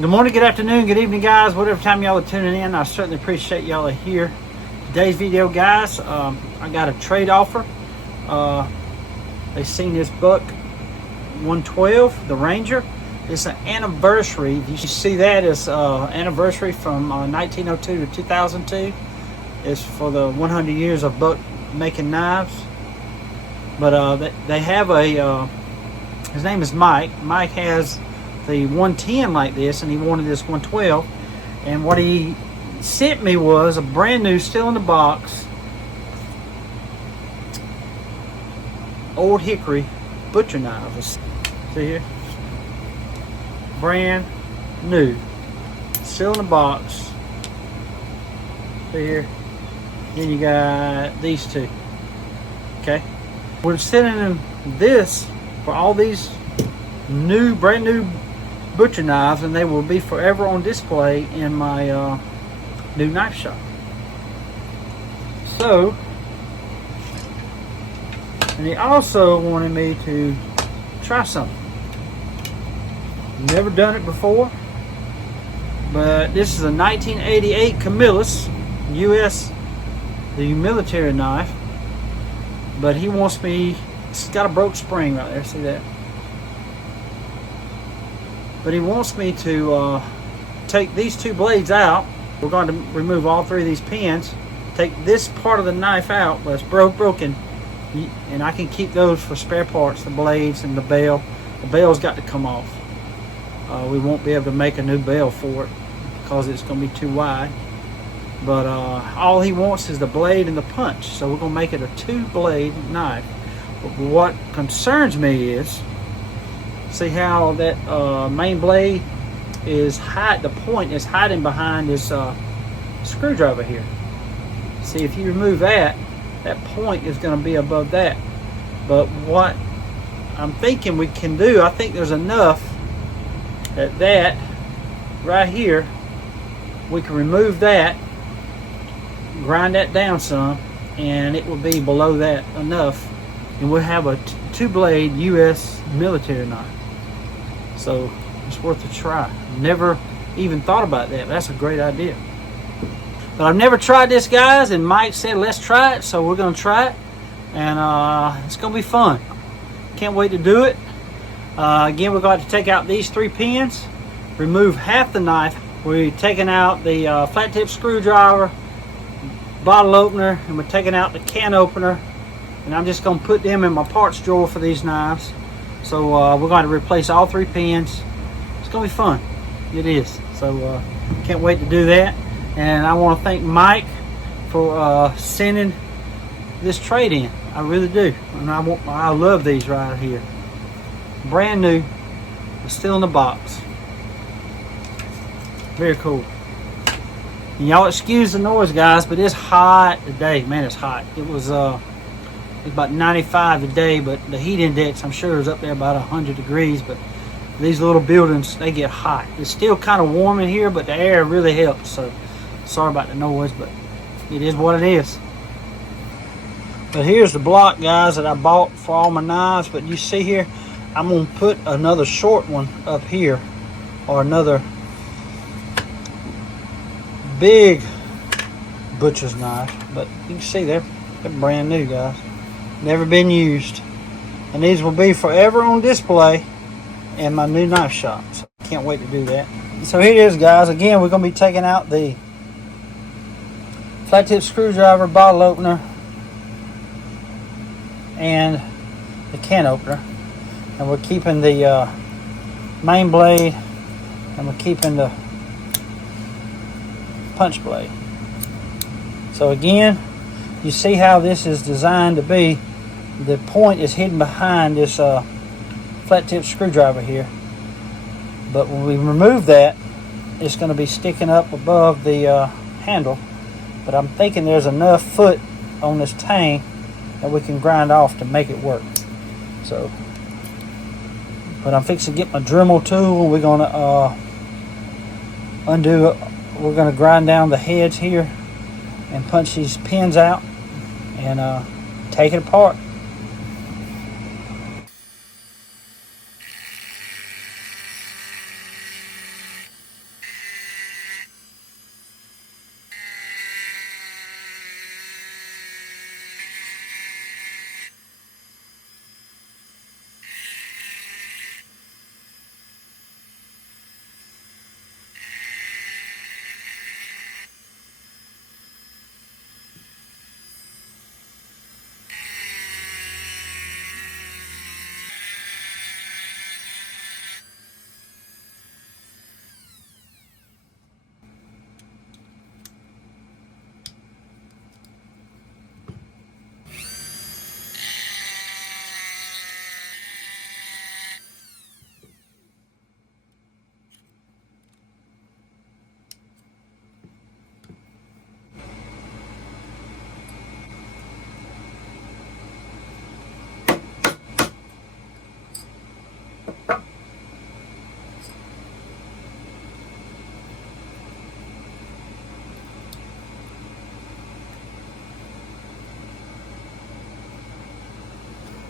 Good morning, good afternoon, good evening, guys. Whatever time y'all are tuning in, I certainly appreciate y'all are here. Today's video, guys, I got a trade offer. They seen this buck 112, the Ranger. It's an anniversary. You see that it's anniversary from 1902 to 2002. It's for the 100 years of buck making knives. But they have a, his name is Mike. Mike has the 110 like this, and he wanted this 112. And what he sent me was a brand new, still in the box, old hickory butcher knife. See here, brand new, still in the box. See here. Then you got these two. Okay, we're sending them this for all these new, brand new butcher knives, and they will be forever on display in my new knife shop. So, and he also wanted me to try something. Never done it before, but this is a 1988 Camillus US, the military knife. But he wants me, it's got a broke spring right there, see that? But he wants me to take these two blades out. We're going to remove all three of these pins, take this part of the knife out, but it's broken, and I can keep those for spare parts, the blades and the bell. The bell's got to come off. We won't be able to make a new bell for it because it's going to be too wide. But all he wants is the blade and the punch, so we're going to make it a two-blade knife. But what concerns me is, see how that main blade is the point is hiding behind this screwdriver here. See, if you remove that point is going to be above that. But what I'm thinking we can do, I think there's enough that right here, we can remove that, grind that down some, and it will be below that enough, and we'll have a two-blade US military knife. So it's worth a try. Never even thought about that, but that's a great idea. But I've never tried this, guys, and Mike said let's try it, so we're going to try it, and it's going to be fun. Can't wait to do it. Again, we're going to take out these three pins, remove half the knife. We're taking out the flat tip screwdriver, bottle opener, and we're taking out the can opener, and I'm just going to put them in my parts drawer for these knives. So we're going to replace all three pins. It's going to be fun. It is. So can't wait to do that. And I want to thank Mike for sending this trade in. I really do. And I love these right here. Brand new. But still in the box. Very cool. And y'all excuse the noise, guys, but it's hot today. Man, it's hot. It was about 95 today, but the heat index, I'm sure, is up there about 100 degrees. But these little buildings, they get hot. It's still kind of warm in here, but the air really helps. So sorry about the noise, but it is what it is. But here's the block, guys, that I bought for all my knives. But you see here, I'm going to put another short one up here, or another big butcher's knife. But you can see they're brand new, guys. Never been used, and these will be forever on display in my new knife shop. So can't wait to do that. So here it is, guys. Again, we're going to be taking out the flat tip screwdriver, bottle opener, and the can opener, and we're keeping the main blade, and we're keeping the punch blade. So again, you see how this is designed to be. The point is hidden behind this flat tip screwdriver here. But when we remove that, it's going to be sticking up above the handle. But I'm thinking there's enough foot on this tang that we can grind off to make it work. So, but I'm fixing to get my Dremel tool, and we're going to undo it. We're going to grind down the heads here and punch these pins out and take it apart.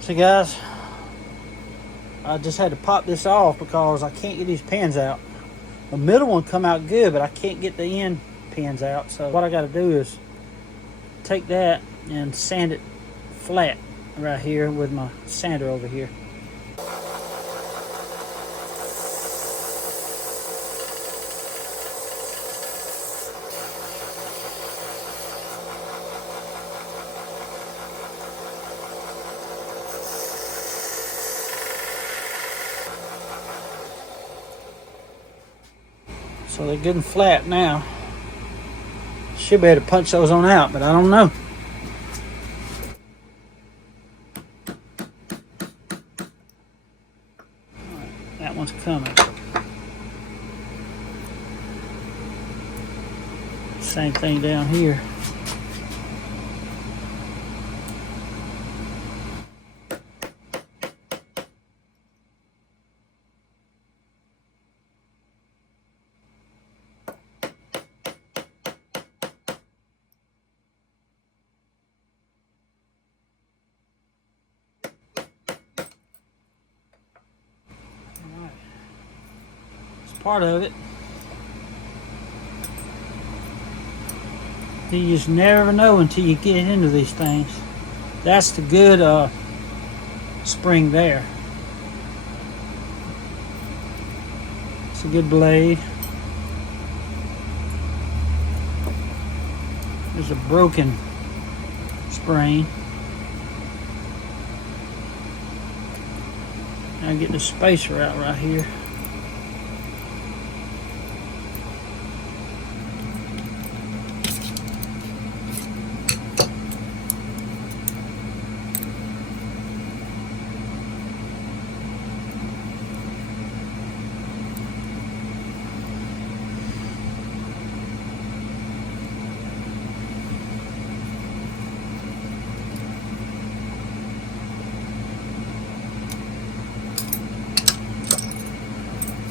See guys, I just had to pop this off because I can't get these pins out. The middle one come out good, but I can't get the end pins out. So what I got to do is take that and sand it flat right here with my sander over here. So they're good and flat now. Should be able to punch those on out, but I don't know. Right, that one's coming. Same thing down here. Part of it. You just never know until you get into these things. That's the good spring there. It's a good blade. There's a broken spring. Now get the spacer out right here.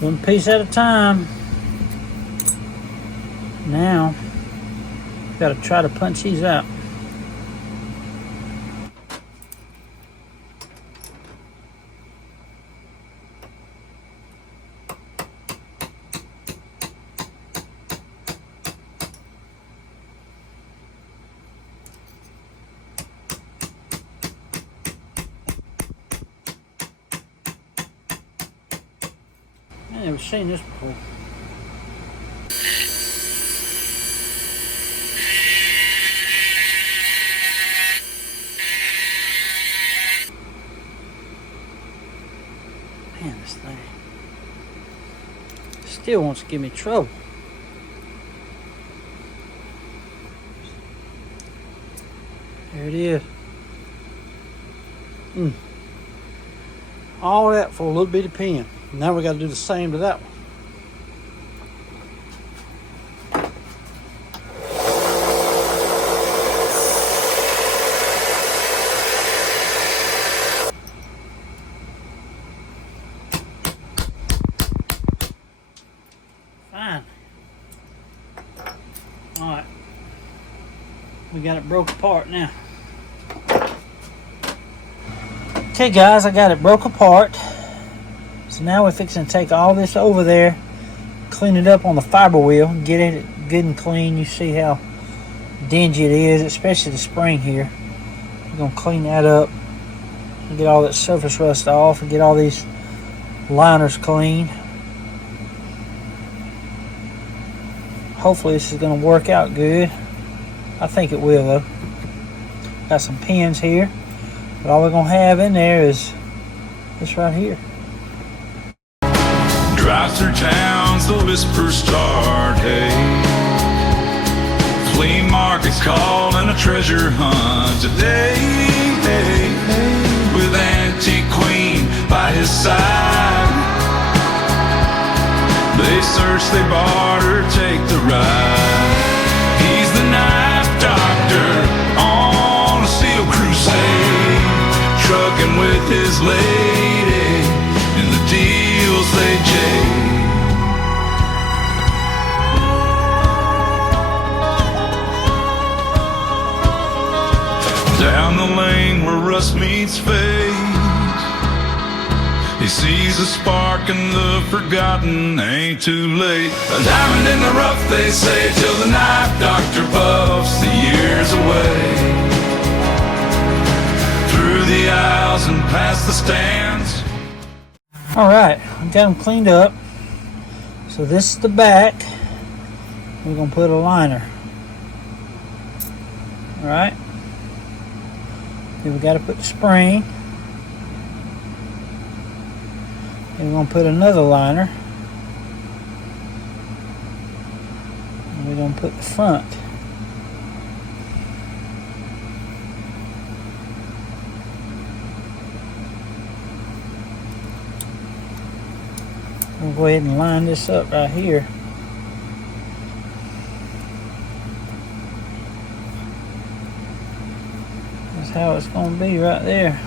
One piece at a time. Now, got to try to punch these out. I've never seen this before. Man, this thing still wants to give me trouble. There it is. All that for a little bitty pin. Now we got to do the same to that one. Fine. All right. We got it broke apart now. Okay guys, I got it broke apart. So now we're fixing to take all this over there, clean it up on the fiber wheel, get it good and clean. You see how dingy it is, especially the spring here. We're going to clean that up and get all that surface rust off and get all these liners clean. Hopefully this is going to work out good. I think it will though. Got some pins here, but all we're going to have in there is this right here. Drive through towns, the whispers start, hey. Flea markets calling a treasure hunt today, hey, hey. With Antique Queen by his side, they search, they barter, take the ride. He's the knife doctor on a steel crusade, trucking with his lady in the deals they jade. Down the lane where rust meets faith, sees a spark and the forgotten ain't too late. A diamond in the rough, they say, till the knife doctor puffs the years away. Through the aisles and past the stands. Alright, I got them cleaned up. So this is the back. We're going to put a liner. Alright. Then we got to put the spring. Then we're going to put another liner. And we're going to put the front. We'll go ahead and line this up right here. That's how it's going to be right there.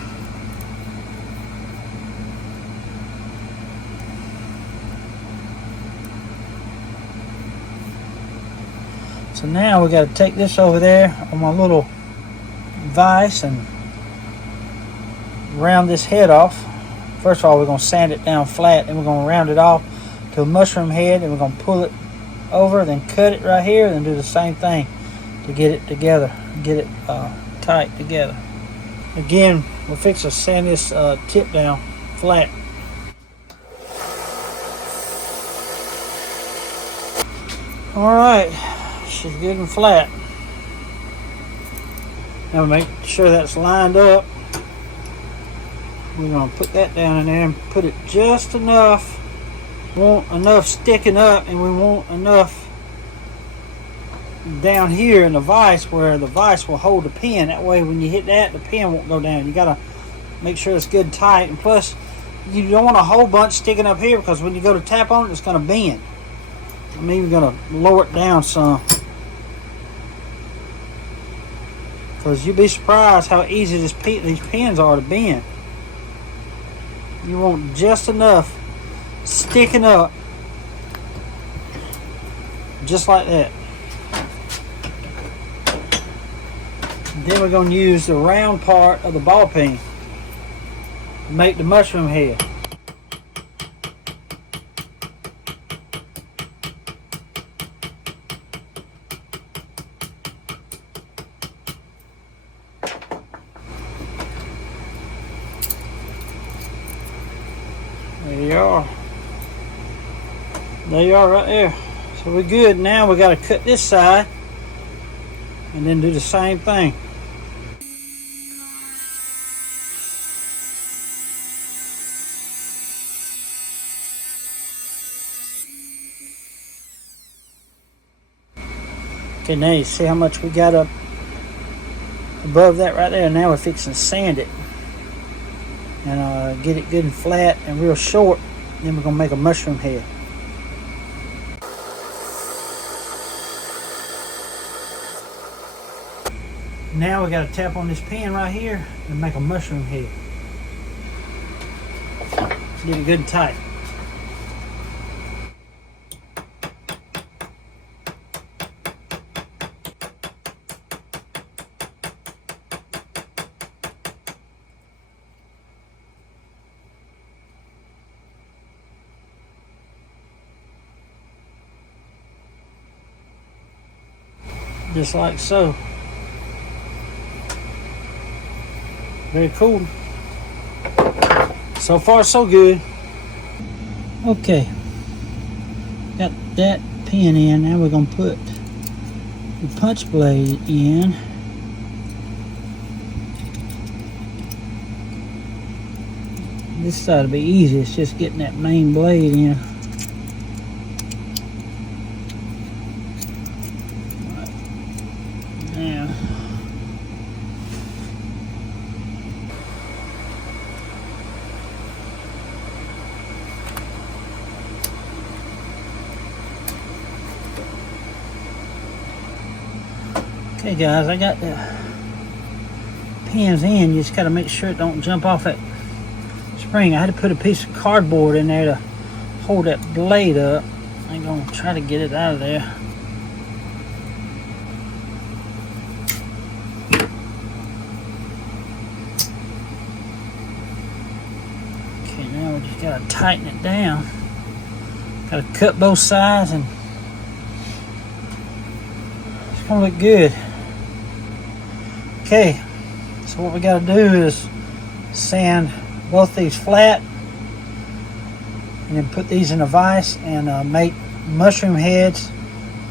So now we got to take this over there on my little vise and round this head off. First of all, we're going to sand it down flat, and we're going to round it off to a mushroom head, and we're going to pull it over, then cut it right here, and do the same thing to get it together, get it tight together. Again, we'll fix to sand this tip down flat. Alright, she's good and flat. Now make sure that's lined up. We're going to put that down in there and put it just enough. We want enough sticking up, and we want enough down here in the vise where the vise will hold the pin. That way when you hit that, the pin won't go down. You got to make sure it's good and tight. And plus, you don't want a whole bunch sticking up here, because when you go to tap on it, it's going to bend. I'm even going to lower it down some, because you'd be surprised how easy these pins are to bend. You want just enough sticking up, just like that. Then we're going to use the round part of the ball peen to make the mushroom head. There you are. There you are right there. So we're good. Now we got to cut this side and then do the same thing. Okay, now you see how much we got up above that right there. Now we're fixing to sand it and get it good and flat and real short. Then we're going to make a mushroom head. Now we got to tap on this pin right here and make a mushroom head. Get it good and tight. Just like so. Very cool. So far, so good. Okay. Got that pin in. Now we're going to put the punch blade in. This side will be easy. It's just getting that main blade in. Okay guys, I got the pins in. You just got to make sure it don't jump off that spring. I had to put a piece of cardboard in there to hold that blade up. I'm going to try to get it out of there. Okay, Now we just gotta tighten it down. Gotta cut both sides and it's gonna look good. Okay, so what we gotta do is sand both these flat and then put these in a vise and make mushroom heads,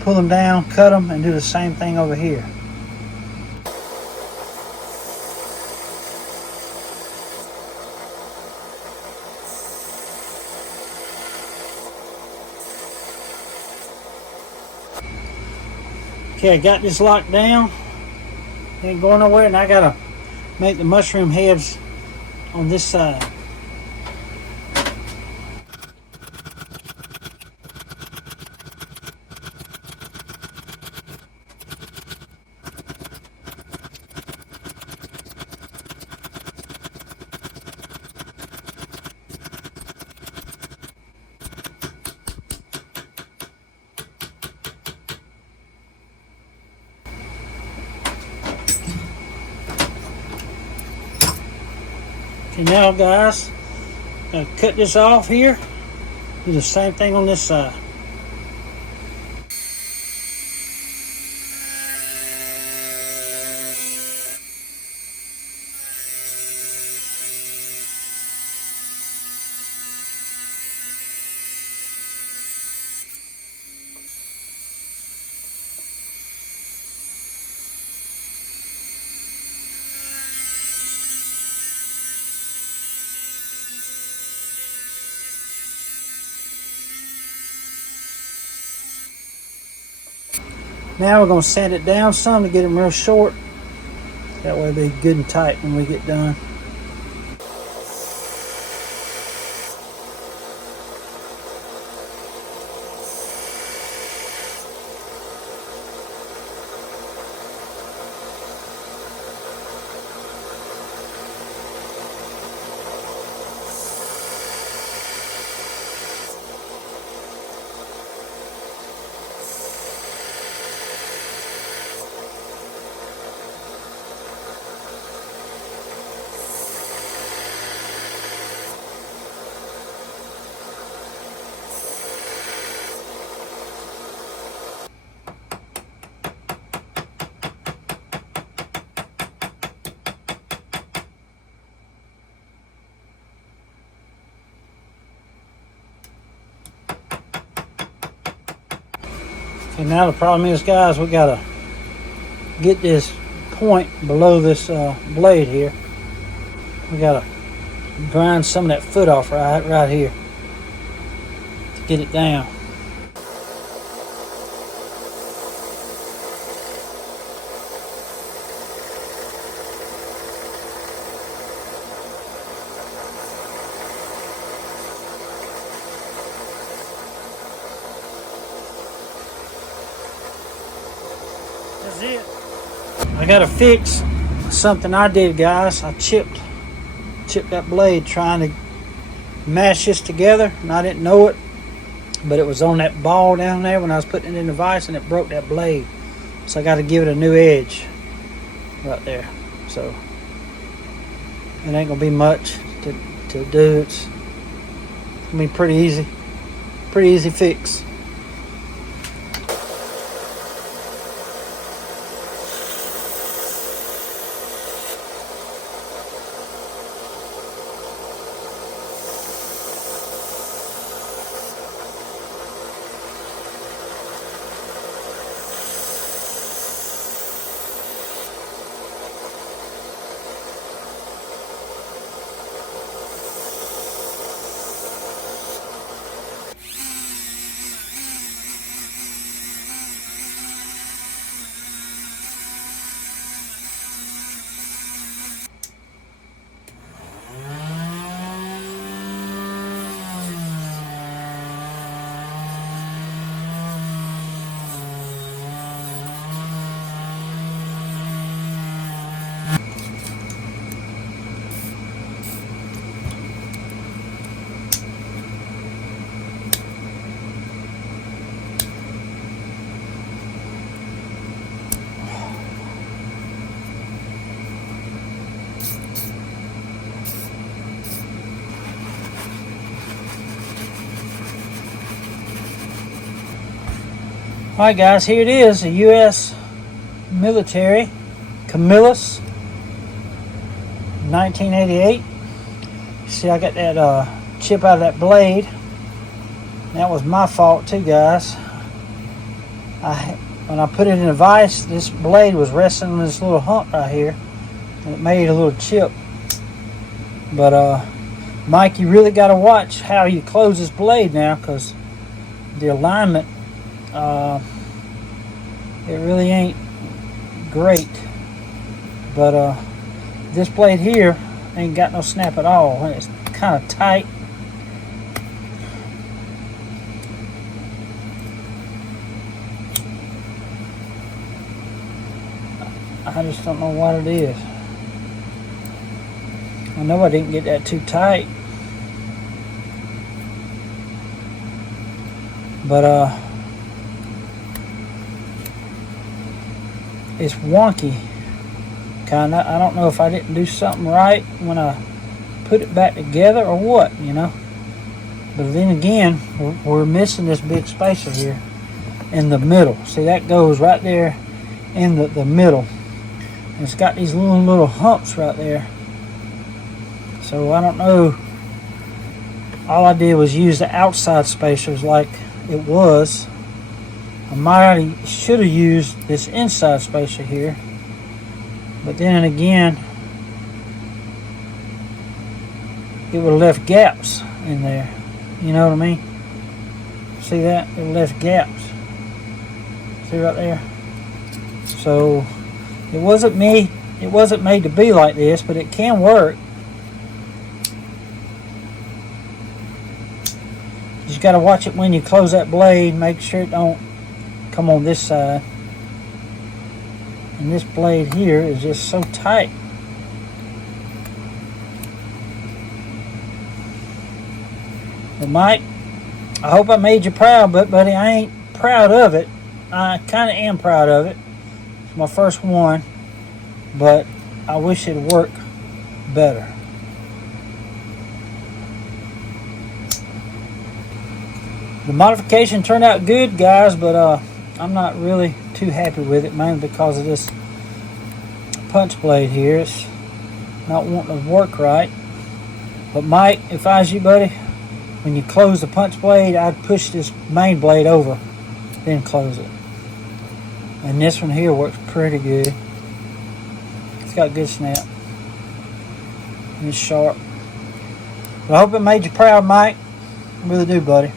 pull them down, cut them, and do the same thing over here. Okay, I got this locked down. Ain't going nowhere, and I gotta make the mushroom heads on this side. Okay, now guys, gotta cut this off here. Do the same thing on this side. Now we're going to sand it down some to get them real short. That way it'll be good and tight when we get done. Okay, now the problem is, guys, we gotta get this point below this blade here. We gotta grind some of that foot off right here to get it down. That's it. I gotta fix something I did, guys. I chipped that blade trying to mash this together, and I didn't know it, but it was on that ball down there when I was putting it in the vise, and it broke that blade. So I got to give it a new edge right there. So it ain't gonna be much to do. It's gonna be pretty easy fix. Alright guys, here it is, a U.S. military Camillus 1988. See, I got that chip out of that blade. That was my fault too, guys. When I put it in a vise, this blade was resting on this little hump right here, and it made a little chip. But Mike, you really got to watch how you close this blade now, because the alignment, it really ain't great. But this blade here ain't got no snap at all, and it's kind of tight. I just don't know what it is. I know I didn't get that too tight, but it's wonky kinda. I don't know if I didn't do something right when I put it back together or what, you know. But then again, we're missing this big spacer here in the middle. See, that goes right there in the middle. And it's got these little humps right there. So I don't know. All I did was use the outside spacers like it was. I should have used this inside spacer here. But then again, it would have left gaps in there. You know what I mean? See that? It left gaps. See right there? So it wasn't made to be like this, but it can work. You just got to watch it when you close that blade. Make sure it don't come on this side. And this blade here is just so tight. But Mike, I hope I made you proud, but buddy, I ain't proud of it. I kind of am proud of it. It's my first one, but I wish it'd work better. The modification turned out good, guys, but I'm not really too happy with it, mainly because of this punch blade here. It's not wanting to work right. But Mike, if I was you, buddy, when you close the punch blade, I'd push this main blade over, then close it. And this one here works pretty good. It's got good snap. And it's sharp. But I hope it made you proud, Mike. I really do, buddy.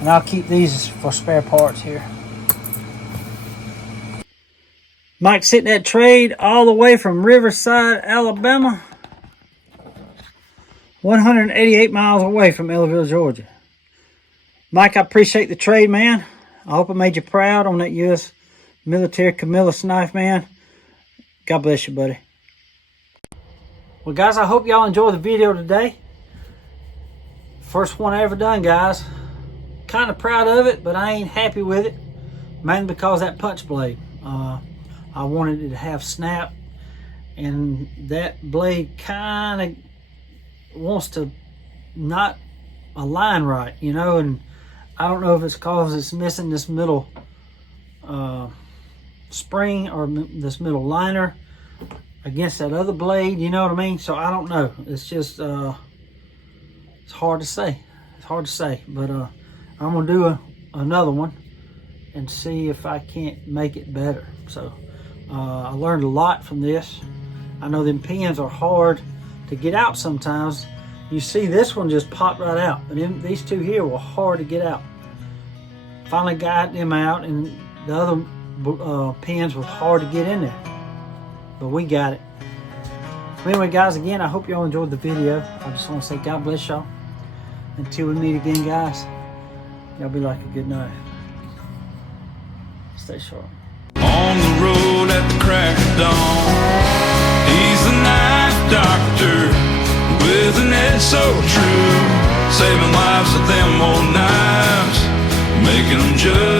And I'll keep these for spare parts here. Mike sent that trade all the way from Riverside, Alabama. 188 miles away from Ellaville, Georgia. Mike, I appreciate the trade, man. I hope I made you proud on that U.S. military Camillus knife, man. God bless you, buddy. Well, guys, I hope y'all enjoyed the video today. First one I ever done, guys. Kind of proud of it, but I ain't happy with it. Mainly because of that punch blade. I wanted it to have snap, and that blade kind of wants to not align right, you know, and I don't know if it's because it's missing this middle spring or this middle liner against that other blade, you know what I mean? So I don't know. It's just it's hard to say. It's hard to say, but I'm gonna do another one and see if I can't make it better. So I learned a lot from this. I know them pins are hard to get out sometimes. You see this one just popped right out, but these two here were hard to get out. Finally got them out, and the other pins were hard to get in there, but we got it. So anyway, guys, again, I hope y'all enjoyed the video. I just want to say God bless y'all. Until we meet again, guys, y'all be like a good knife. Stay sharp. On the road at the crack of dawn, he's the knife doctor with an edge so true, saving lives with them old knives, making them just